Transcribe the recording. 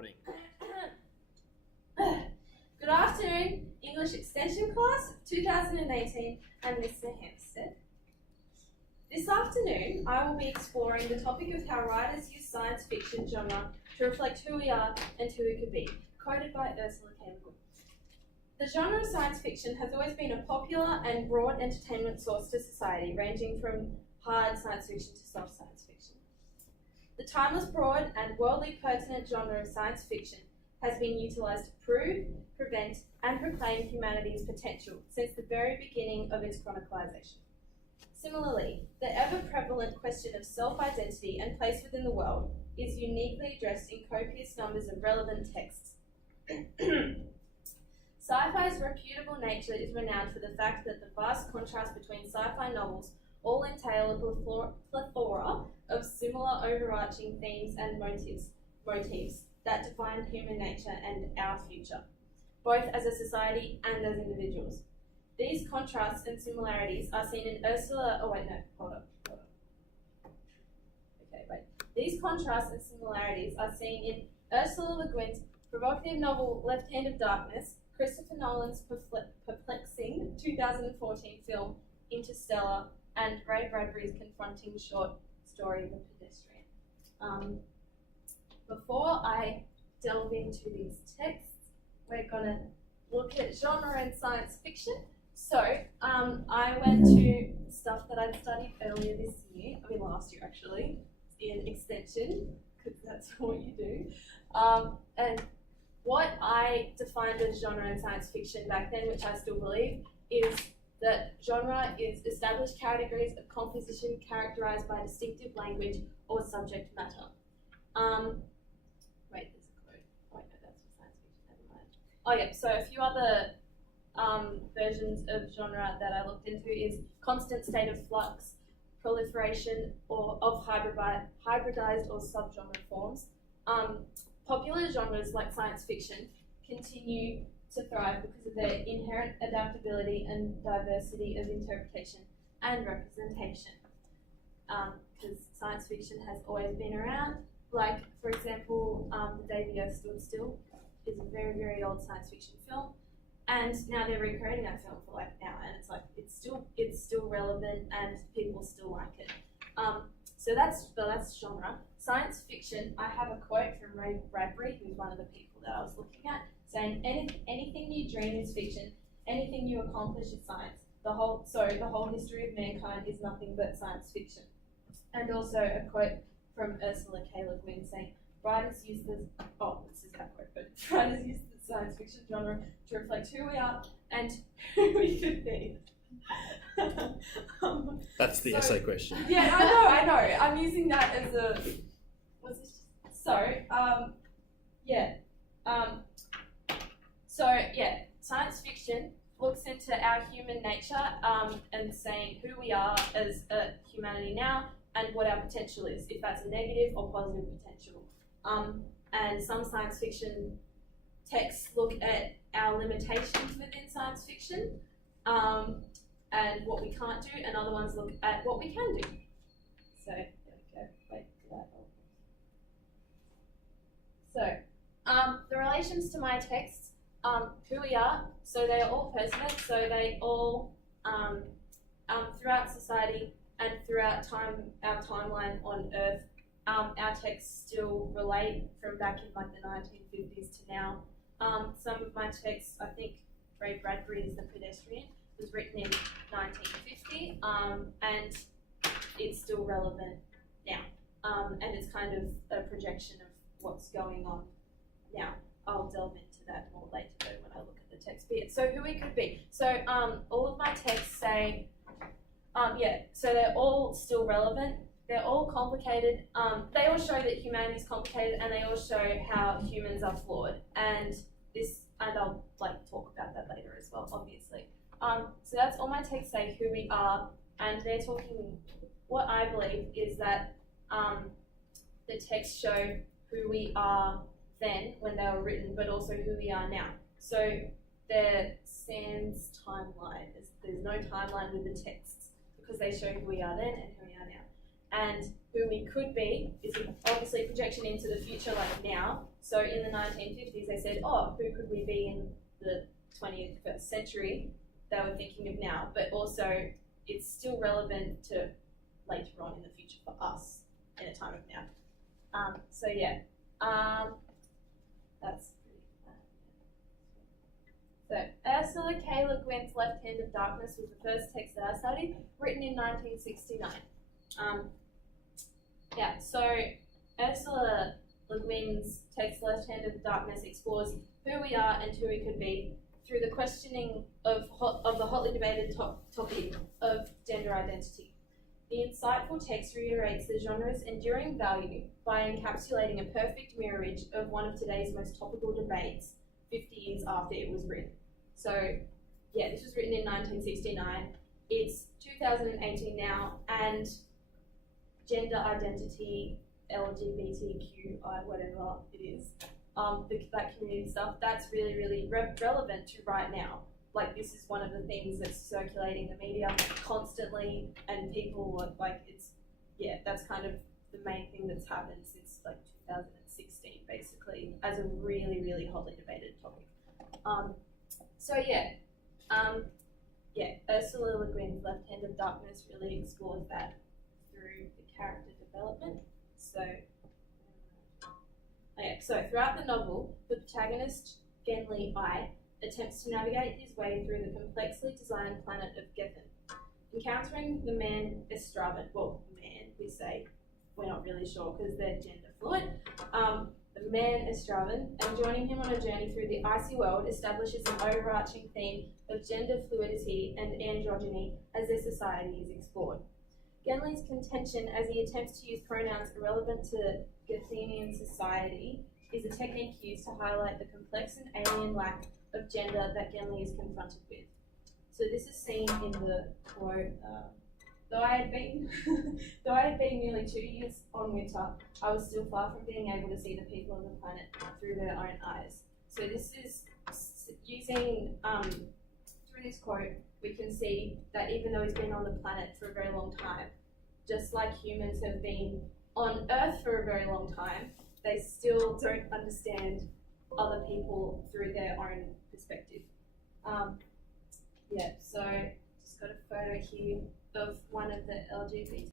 recording. Good afternoon, English Extension class of 2018 and Mr. Hampstead. This afternoon, I will be exploring the topic of how writers use science fiction genre to reflect who we are and who we could be, quoted by Ursula K. Le Guin. The genre of science fiction has always been a popular and broad entertainment source to society, ranging from hard science fiction to soft science fiction. The timeless, broad, and worldly pertinent genre of science fiction has been utilised to prove, prevent, and proclaim humanity's potential since the very beginning of its chronicalization. Similarly, the ever-prevalent question of self-identity and place within the world is uniquely addressed in copious numbers of relevant texts. Sci-fi's reputable nature is renowned for the fact that the vast contrast between sci-fi novels all entail a plethora of similar overarching themes and motifs that define human nature and our future, both as a society and as individuals. These contrasts and similarities are seen in These contrasts and similarities are seen in Ursula Le Guin's provocative novel Left Hand of Darkness, Christopher Nolan's perplexing 2014 film Interstellar, and Ray Bradbury's confronting short story The Pedestrian. Before I delve into these texts, we're going to look at genre and science fiction. So I went to stuff that I'd studied earlier this year, last year actually, in extension, because that's what you do. And what I defined as genre and science fiction back then, which I still believe, is that genre is established categories of composition characterized by distinctive language or subject matter. There's a quote. Oh, no, that's for science fiction, never mind. Oh yeah, so a few other versions of genre that I looked into is constant state of flux, proliferation of hybridized or subgenre forms. Popular genres like science fiction continue to thrive because of their inherent adaptability and diversity of interpretation and representation. Because science fiction has always been around. Like, for example, The Day the Earth Stood Still is a very, very old science fiction film. And now they're recreating that film for now, and it's still relevant and people still like it. So that's genre. Science fiction, I have a quote from Ray Bradbury, who's one of the people that I was looking at, saying anything you dream is fiction, anything you accomplish is science. The whole history of mankind is nothing but science fiction. And also a quote from Ursula K. Le Guin saying, writers use the science fiction genre to reflect who we are and who we could be. That's the essay question. Yeah, I know. I'm using that as a. Science fiction looks into our human nature and saying who we are as a humanity now and what our potential is, if that's a negative or positive potential. And some science fiction texts look at our limitations within science fiction and what we can't do, and other ones look at what we can do. So, there we go. Wait for that. So, the relations to my texts, who we are, so they are all pertinent, so they all, throughout society and throughout our timeline on Earth, our texts still relate from back in the 1950s to now. Some of my texts, I think Ray Bradbury's The Pedestrian was written in 1950, and it's still relevant now. And it's kind of a projection of what's going on now. I'll delve into that more later though when I look at the text bit. So who we could be. So all of my texts say, so they're all still relevant. They're all complicated. They all show that humanity is complicated, and they all show how humans are flawed. And I'll talk about that later as well, obviously. So that's all my texts say, who we are, and they're talking. What I believe is that the texts show who we are then when they were written, but also who we are now. So they're sans timeline. There's no timeline with the texts because they show who we are then and who we are now. and who we could be is obviously projection into the future, like now. So in the 1950s, they said, oh, who could we be in the 21st century? They were thinking of now, but also it's still relevant to later on in the future for us in a time of now. So yeah, that's so Ursula K. Le Guin's Left Hand of Darkness was the first text that I studied, written in 1969. So Ursula Le Guin's text Left Hand of Darkness explores who we are and who we could be through the questioning of the hotly debated topic of gender identity. The insightful text reiterates the genre's enduring value by encapsulating a perfect mirrorage of one of today's most topical debates 50 years after it was written. So, yeah, this was written in 1969. It's 2018 now, and gender identity, LGBTQI, whatever it is, that community stuff, that's really, really relevant to right now. Like, this is one of the things that's circulating the media constantly, and people are like, that's kind of the main thing that's happened since like 2016, basically, as a really, really hotly debated topic. Ursula Le Guin's Left Hand of Darkness really explores that through the character development. So throughout the novel, the protagonist, Genli I, attempts to navigate his way through the complexly designed planet of Gethin. Encountering the man Estraven, we say, we're not really sure because they're gender fluid, the man Estraven, and joining him on a journey through the icy world establishes an overarching theme of gender fluidity and androgyny as their society is explored. Genli's contention as he attempts to use pronouns irrelevant to Gethinian society is a technique used to highlight the complex and alien lack of gender that Genli is confronted with. So this is seen in the quote, though I had been nearly 2 years on winter, I was still far from being able to see the people on the planet through their own eyes. So this is using, through this quote, we can see that even though he's been on the planet for a very long time, just like humans have been on Earth for a very long time, they still don't understand other people through their own perspective. So just got a photo here of one of the LGBT